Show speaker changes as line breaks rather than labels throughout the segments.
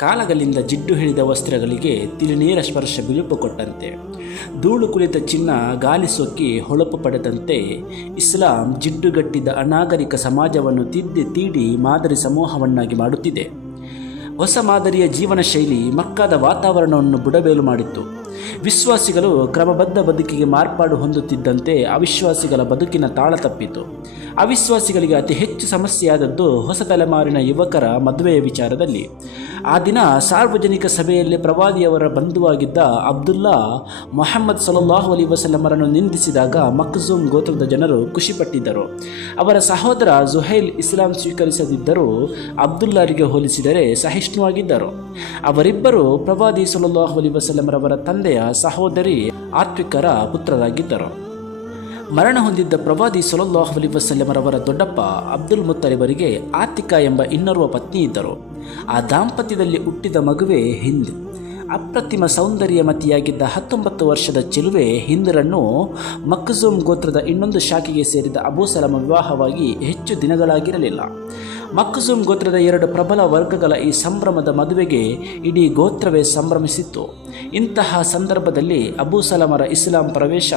ಕಾಲಗಳಿಂದ ಜಿಡ್ಡು ಹಿಡಿದ ವಸ್ತ್ರಗಳಿಗೆ ತಿಳಿನೀರ ಸ್ಪರ್ಶ ಬಿಳುಪು ಕೊಟ್ಟಂತೆ. ಧೂಳು ಕುಳಿತ ಚಿನ್ನ ಗಾಲಿ ಸೊಕ್ಕಿ ಹೊಳಪು ಪಡೆದಂತೆ ಇಸ್ಲಾಂ ಜಿಡ್ಡುಗಟ್ಟಿದ ಅನಾಗರಿಕ ಸಮಾಜವನ್ನು ತಿದ್ದಿ ತೀಡಿ ಮಾದರಿ ಸಮೂಹವನ್ನಾಗಿ ಮಾಡುತ್ತಿದೆ. ಹೊಸ ಮಾದರಿಯ ಜೀವನ ಶೈಲಿ ಮಕ್ಕಾದ ವಾತಾವರಣವನ್ನು ಬುಡಬೇಲು ಮಾಡಿತ್ತು. ವಿಶ್ವಾಸಿಗಳು ಕ್ರಮಬದ್ಧ ಬದುಕಿಗೆ ಮಾರ್ಪಾಡು ಹೊಂದುತ್ತಿದ್ದಂತೆ ಅವಿಶ್ವಾಸಿಗಳ ಬದುಕಿನ ತಾಳ ತಪ್ಪಿತು. ಅವಿಶ್ವಾಸಿಗಳಿಗೆ ಅತಿ ಹೆಚ್ಚು ಸಮಸ್ಯೆಯಾದದ್ದು ಹೊಸ ತಲೆಮಾರಿನ ಯುವಕರ ಮದುವೆಯ ವಿಚಾರದಲ್ಲಿ. ಆ ದಿನ ಸಾರ್ವಜನಿಕ ಸಭೆಯಲ್ಲಿ ಪ್ರವಾದಿಯವರ ಬಂಧುವಾಗಿದ್ದ ಅಬ್ದುಲ್ಲಾ ಮೊಹಮ್ಮದ್ ಸಲಲ್ಲಾಹು ಅಲಿ ವಸಲ್ಲಮರನ್ನು ನಿಂದಿಸಿದಾಗ ಮಕ್ಝೂಮ್ ಗೋತ್ರದ ಜನರು ಖುಷಿಪಟ್ಟಿದ್ದರು. ಅವರ ಸಹೋದರ ಜುಹೈಲ್ ಇಸ್ಲಾಂ ಸ್ವೀಕರಿಸದಿದ್ದರೂ ಅಬ್ದುಲ್ಲಾರಿಗೆ ಹೋಲಿಸಿದರೆ ಸಹಿಷ್ಣುವಾಗಿದ್ದರು. ಅವರಿಬ್ಬರು ಪ್ರವಾದಿ ಸಲಲ್ಲಾಹು ಅಲಿ ವಸಲಂರವರ ತಂದೆಯ ಸಹೋದರಿ ಆತ್ವಿಕರ ಪುತ್ರರಾಗಿದ್ದರು. ಮರಣ ಹೊಂದಿದ್ದ ಪ್ರವಾದಿ ಸೊಲಲ್ಲಾಹು ಅಲಿ ವಸಲ್ಲಮರವರ ದೊಡ್ಡಪ್ಪ ಅಬ್ದುಲ್ ಮುತ್ತಲಿಬರಿಗೆ ಆತಿಕಾ ಎಂಬ ಇನ್ನೋರ್ವ ಪತ್ನಿ ಇದ್ದರು. ಆ ದಾಂಪತ್ಯದಲ್ಲಿ ಹುಟ್ಟಿದ ಮಗುವೆ ಹಿಂದ್. ಅಪ್ರತಿಮ ಸೌಂದರ್ಯ ಮತಿಯಾಗಿದ್ದ ಹತ್ತೊಂಬತ್ತು ವರ್ಷದ ಚಿಲುವೆ ಹಿಂದರನ್ನು ಮಕ್ಝೂಮ್ ಗೋತ್ರದ ಇನ್ನೊಂದು ಶಾಖೆಗೆ ಸೇರಿದ ಅಬೂ ಸಲಮ ವಿವಾಹವಾಗಿ ಹೆಚ್ಚು ದಿನಗಳಾಗಿರಲಿಲ್ಲ. ಮಕ್ಝೂಮ್ ಗೋತ್ರದ ಎರಡು ಪ್ರಬಲ ವರ್ಗಗಳ ಈ ಸಂಭ್ರಮದ ಮದುವೆಗೆ ಇಡೀ ಗೋತ್ರವೇ ಸಂಭ್ರಮಿಸಿತ್ತು. ಇಂತಹ ಸಂದರ್ಭದಲ್ಲಿ ಅಬೂ ಸಲಮರ ಇಸ್ಲಾಂ ಪ್ರವೇಶ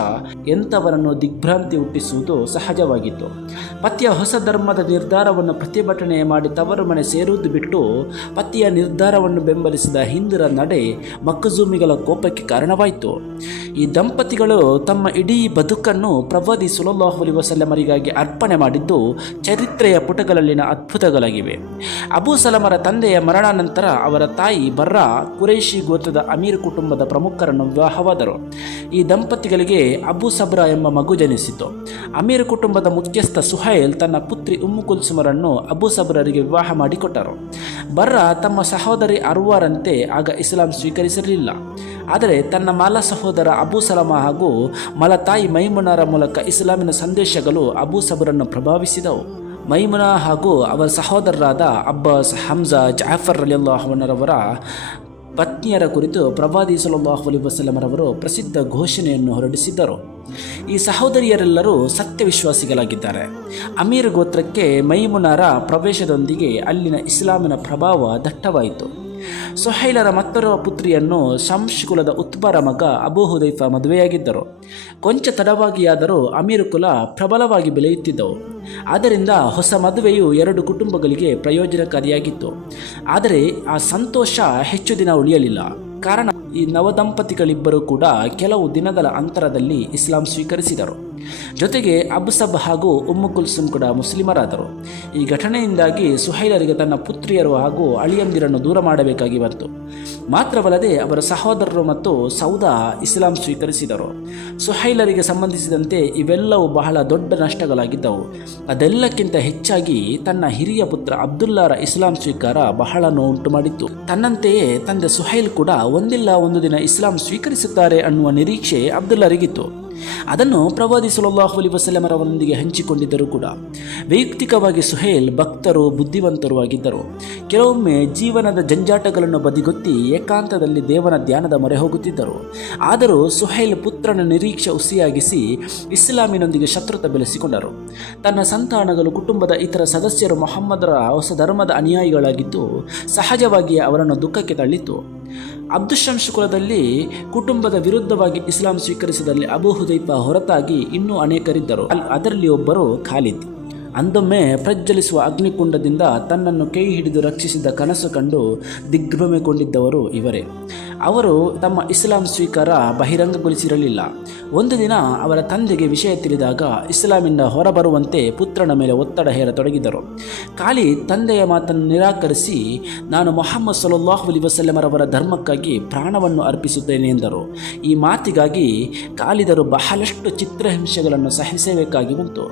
ಎಂಥವರನ್ನು ದಿಗ್ಭ್ರಾಂತಿ ಹುಟ್ಟಿಸುವುದು ಸಹಜವಾಗಿತ್ತು. ಪತಿಯ ಹೊಸ ಧರ್ಮದ ನಿರ್ಧಾರವನ್ನು ಪ್ರತಿಭಟನೆ ಮಾಡಿ ತವರು ಮನೆ ಸೇರುವುದು ಬಿಟ್ಟು ಪತಿಯ ನಿರ್ಧಾರವನ್ನು ಬೆಂಬಲಿಸಿದ ಹಿಂದಿರ ನಡೆ ಮಕ್ಕಜೂಮಿಗಳ ಕೋಪಕ್ಕೆ ಕಾರಣವಾಯಿತು. ಈ ದಂಪತಿಗಳು ತಮ್ಮ ಇಡೀ ಬದುಕನ್ನು ಪ್ರವಾದಿ ಸುಲಲ್ಲಾಹು ಅಲಿ ವಸಲ್ಲಮರಿಗಾಗಿ ಅರ್ಪಣೆ ಮಾಡಿದ್ದು ಚರಿತ್ರೆಯ ಪುಟಗಳಲ್ಲಿನ ಅದ್ಭುತಗಳಾಗಿವೆ. ಅಬೂ ಸಲಮರ ತಂದೆಯ ಮರಣಾನಂತರ ಅವರ ತಾಯಿ ಬರ್ರಾ, ಕುರೇಶಿ ಗೋತ್ರದ ಅಮೀರ್ ಕುಟುಂಬದ ಪ್ರಮುಖರನ್ನು ವಿವಾಹವಾದರು. ಈ ದಂಪತಿಗಳಿಗೆ ಅಬು ಸಬ್ರಾ ಎಂಬ ಮಗು ಜನಿಸಿತು. ಅಮೀರ್ ಕುಟುಂಬದ ಮುಖ್ಯಸ್ಥ ಸುಹೈಲ್ ತನ್ನ ಪುತ್ರಿ ಉಮ್ಮು ಕುಲ್ಸುಮರನ್ನು ಅಬು ಸಬ್ರರಿಗೆ ವಿವಾಹ ಮಾಡಿಕೊಟ್ಟರು. ಬರ್ರ ತಮ್ಮ ಸಹೋದರಿ ಅರ್ವಾರಂತೆ ಆಗ ಇಸ್ಲಾಂ ಸ್ವೀಕರಿಸಿರಲಿಲ್ಲ. ಆದರೆ ತನ್ನ ಮಾಲ ಸಹೋದರ ಅಬು ಸಲಮ ಹಾಗೂ ಮಲತಾಯಿ ಮೈಮುನರ ಮೂಲಕ ಇಸ್ಲಾಮಿನ ಸಂದೇಶಗಳು ಅಬೂ ಸಬ್ರನ್ನು ಪ್ರಭಾವಿಸಿದವು. ಮೈಮುನಾ ಹಾಗೂ ಅವರ ಸಹೋದರರಾದ ಅಬ್ಬಾಸ್, ಹಮ್ಜಾ, ಜಾಫರ್ ಅಲಿಯಲ್ಲಾಹವನರವರ ಪತ್ನಿಯರ ಕುರಿತು ಪ್ರವಾದಿ ಸಲಲ್ಲಾಹು ಅಲಿ ವಸಲಮರವರು ಪ್ರಸಿದ್ಧ ಘೋಷಣೆಯನ್ನು ಹೊರಡಿಸಿದ್ದರು. ಈ ಸಹೋದರಿಯರೆಲ್ಲರೂ ಸತ್ಯವಿಶ್ವಾಸಿಗಳಾಗಿದ್ದಾರೆ. ಅಮೀರ್ ಗೋತ್ರಕ್ಕೆ ಮೈಮುನಾರ ಪ್ರವೇಶದೊಂದಿಗೆ ಅಲ್ಲಿನ ಇಸ್ಲಾಮಿನ ಪ್ರಭಾವ ದಟ್ಟವಾಯಿತು. ಸೊಹೈಲರ ಮತ್ತೊರವ ಪುತ್ರಿಯನ್ನು ಶಂಶ್ ಕುಲದ ಮಗ ಅಬೂ ಹುದೈಫ ಮದುವೆಯಾಗಿದ್ದರು. ಕೊಂಚ ತಡವಾಗಿಯಾದರೂ ಅಮೀರು ಕುಲ ಪ್ರಬಲವಾಗಿ ಬೆಳೆಯುತ್ತಿದ್ದವು. ಆದ್ದರಿಂದ ಹೊಸ ಮದುವೆಯು ಎರಡು ಕುಟುಂಬಗಳಿಗೆ ಪ್ರಯೋಜನಕಾರಿಯಾಗಿತ್ತು. ಆದರೆ ಆ ಸಂತೋಷ ಹೆಚ್ಚು ದಿನ ಉಳಿಯಲಿಲ್ಲ. ಕಾರಣ ಈ ನವದಂಪತಿಗಳಿಬ್ಬರು ಕೂಡ ಕೆಲವು ದಿನಗಳ ಅಂತರದಲ್ಲಿ ಇಸ್ಲಾಂ ಸ್ವೀಕರಿಸಿದರು. ಜೊತೆಗೆ ಅಬ್ಸಬ್ ಹಾಗೂ ಉಮ್ಮು ಕುಲ್ಸುಮ್ ಕೂಡ ಮುಸ್ಲಿಮರಾದರು. ಈ ಘಟನೆಯಿಂದಾಗಿ ಸುಹೈಲರಿಗೆ ತನ್ನ ಪುತ್ರಿಯರು ಹಾಗೂ ಅಳಿಯಂದಿರನ್ನು ದೂರ ಮಾಡಬೇಕಾಗಿ ಬಂತು. ಮಾತ್ರವಲ್ಲದೆ ಅವರ ಸಹೋದರರು ಮತ್ತು ಸೌದಾ ಇಸ್ಲಾಂ ಸ್ವೀಕರಿಸಿದರು. ಸುಹೈಲರಿಗೆ ಸಂಬಂಧಿಸಿದಂತೆ ಇವೆಲ್ಲವೂ ಬಹಳ ದೊಡ್ಡ ನಷ್ಟಗಳಾಗಿದ್ದವು. ಅದೆಲ್ಲಕ್ಕಿಂತ ಹೆಚ್ಚಾಗಿ ತನ್ನ ಹಿರಿಯ ಪುತ್ರ ಅಬ್ದುಲ್ಲಾರ ಇಸ್ಲಾಂ ಸ್ವೀಕಾರ ಬಹಳ ನೋವುಂಟು ಮಾಡಿತ್ತು. ತನ್ನಂತೆಯೇ ತಂದೆ ಸುಹೈಲ್ ಕೂಡ ಒಂದಿಲ್ಲ ಒಂದು ದಿನ ಇಸ್ಲಾಂ ಸ್ವೀಕರಿಸುತ್ತಾರೆ ಅನ್ನುವ ನಿರೀಕ್ಷೆ ಅಬ್ದುಲ್ಲರಿಗಿತ್ತು. ಅದನ್ನು ಪ್ರವಾದಿ ಸುಲಲ್ಲಾಹು ಅಲಿ ವಸಲಮರವರೊಂದಿಗೆ ಹಂಚಿಕೊಂಡಿದ್ದರು ಕೂಡ. ವೈಯಕ್ತಿಕವಾಗಿ ಸುಹೇಲ್ ಭಕ್ತರು, ಬುದ್ಧಿವಂತರು ಆಗಿದ್ದರು. ಕೆಲವೊಮ್ಮೆ ಜೀವನದ ಜಂಜಾಟಗಳನ್ನು ಬದಿಗೊತ್ತಿ ಏಕಾಂತದಲ್ಲಿ ದೇವನ ಧ್ಯಾನದ ಮೊರೆ ಹೋಗುತ್ತಿದ್ದರು. ಆದರೂ ಸುಹೇಲ್ ಪುತ್ರನ ನಿರೀಕ್ಷೆ ಉಸಿಯಾಗಿಸಿ ಇಸ್ಲಾಮಿನೊಂದಿಗೆ ಶತ್ರುತ ಬೆಳೆಸಿಕೊಂಡರು. ತನ್ನ ಸಂತಾನಗಳು ಕುಟುಂಬದ ಇತರ ಸದಸ್ಯರು ಮೊಹಮ್ಮದರ ಹೊಸ ಧರ್ಮದ ಅನುಯಾಯಿಗಳಾಗಿದ್ದು, ಸಹಜವಾಗಿಯೇ ಅವರನ್ನು ದುಃಖಕ್ಕೆ ಅಬ್ದುಶಂಶ್ ಕುಲದಲ್ಲಿ ಕುಟುಂಬದ ವಿರುದ್ಧವಾಗಿ ಇಸ್ಲಾಂ ಸ್ವೀಕರಿಸಿದಲ್ಲಿ ಅಬು ಹುದೈಫ ಹೊರತಾಗಿ ಇನ್ನೂ ಅನೇಕರಿದ್ದರು. ಅದರಲ್ಲಿ ಒಬ್ಬರು ಖಾಲಿದ್. ಅಂದೊಮ್ಮೆ ಪ್ರಜ್ವಲಿಸುವ ಅಗ್ನಿಕುಂಡದಿಂದ ತನ್ನನ್ನು ಕೈ ಹಿಡಿದು ರಕ್ಷಿಸಿದ ಕನಸು ಕಂಡು ದಿಗ್ಭ್ರಮೆಗೊಂಡಿದ್ದವರು ಇವರೇ. ಅವರು ತಮ್ಮ ಇಸ್ಲಾಂ ಸ್ವೀಕಾರ ಬಹಿರಂಗಗೊಳಿಸಿರಲಿಲ್ಲ. ಒಂದು ದಿನ ಅವರ ತಂದೆಗೆ ವಿಷಯ ತಿಳಿದಾಗ ಇಸ್ಲಾಮಿಂದ ಹೊರಬರುವಂತೆ ಪುತ್ರನ ಮೇಲೆ ಒತ್ತಡ ಹೇರತೊಡಗಿದರು ಖಾಲಿ ತಂದೆಯ ಮಾತನ್ನು ನಿರಾಕರಿಸಿ, ನಾನು ಮೊಹಮ್ಮದ್ ಸಲಲ್ಲಾಹು ಅಲಿ ವಸಲ್ಲಮರವರ ಧರ್ಮಕ್ಕಾಗಿ ಪ್ರಾಣವನ್ನು ಅರ್ಪಿಸುತ್ತೇನೆ ಎಂದರು. ಈ ಮಾತಿಗಾಗಿ ಕಾಲಿದರು ಬಹಳಷ್ಟು ಚಿತ್ರಹಿಂಸೆಗಳನ್ನು ಸಹಿಸಬೇಕಾಗಿ ಬಂತು.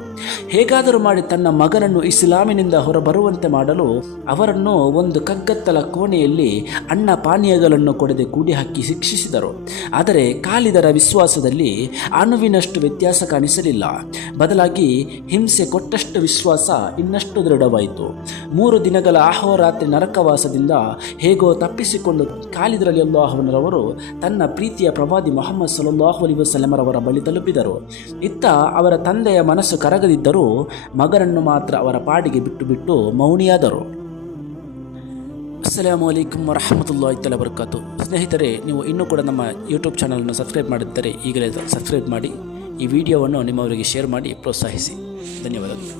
ಹೇಗಾದರೂ ಮಾಡಿ ತನ್ನ ಮಗನನ್ನು ಇಸ್ಲಾಮಿನಿಂದ ಹೊರಬರುವಂತೆ ಮಾಡಲು ಅವರನ್ನು ಒಂದು ಕಗ್ಗತ್ತಲ ಕೋಣೆಯಲ್ಲಿ ಅಣ್ಣ ಪಾನೀಯಗಳನ್ನು ಕೊಡದೆ ಕೂಡಿ ಹಾಕಿ ಶಿಕ್ಷಿಸಿದರು. ಆದರೆ ಕಾಲಿದರ ವಿಶ್ವಾಸದಲ್ಲಿ ಅಣುವಿನಷ್ಟು ವ್ಯತ್ಯಾಸ ಕಾಣಿಸಲಿಲ್ಲ. ಬದಲಾಗಿ ಹಿಂಸೆ ಕೊಟ್ಟಷ್ಟು ವಿಶ್ವಾಸ ಇನ್ನಷ್ಟು ದೃಢವಾಯಿತು. ಮೂರು ದಿನಗಳ ಆಹೋರಾತ್ರಿ ನರಕವಾಸದಿಂದ ಹೇಗೋ ತಪ್ಪಿಸಿಕೊಂಡು ಕಾಲಿದರಲ್ಲಿ ಅಲ್ಲಾಹವನರವರು ತನ್ನ ಪ್ರೀತಿಯ ಪ್ರವಾದಿ ಮೊಹಮ್ಮದ್ ಸಲಲ್ಲಾಹು ಅಲಿ ವಸಲಮರವರ ಬಳಿ ತಲುಪಿದರು. ಇತ್ತ ಅವರ ತಂದೆಯ ಮನಸ್ಸು ಕರಗದಿದ್ದರೂ ಮಗನನ್ನು ಮಾತ್ರ ಅವರ ಪಾಡಿಗೆ ಬಿಟ್ಟು ಬಿಟ್ಟು ಮೌನಿಯಾದರು. ಅಸ್ಸಲಾಮು ಅಲೈಕುಮ್ ವರಹಮತುಲ್ಲಾಹಿ ತಲ ಬರ್ಕಾತು ಸ್ನೇಹಿತರೆ ನೀವು ಇನ್ನೂ ಕೂಡ ನಮ್ಮ ಯೂಟ್ಯೂಬ್ ಚಾನಲನ್ನು ಸಬ್ಸ್ಕ್ರೈಬ್ ಮಾಡಿದ್ದರೆ ಈಗಲೇ ಸಬ್ಸ್ಕ್ರೈಬ್ ಮಾಡಿ, ಈ ವಿಡಿಯೋವನ್ನು ನಿಮ್ಮವರಿಗೆ ಶೇರ್ ಮಾಡಿ, ಪ್ರೋತ್ಸಾಹಿಸಿ. ಧನ್ಯವಾದಗಳು.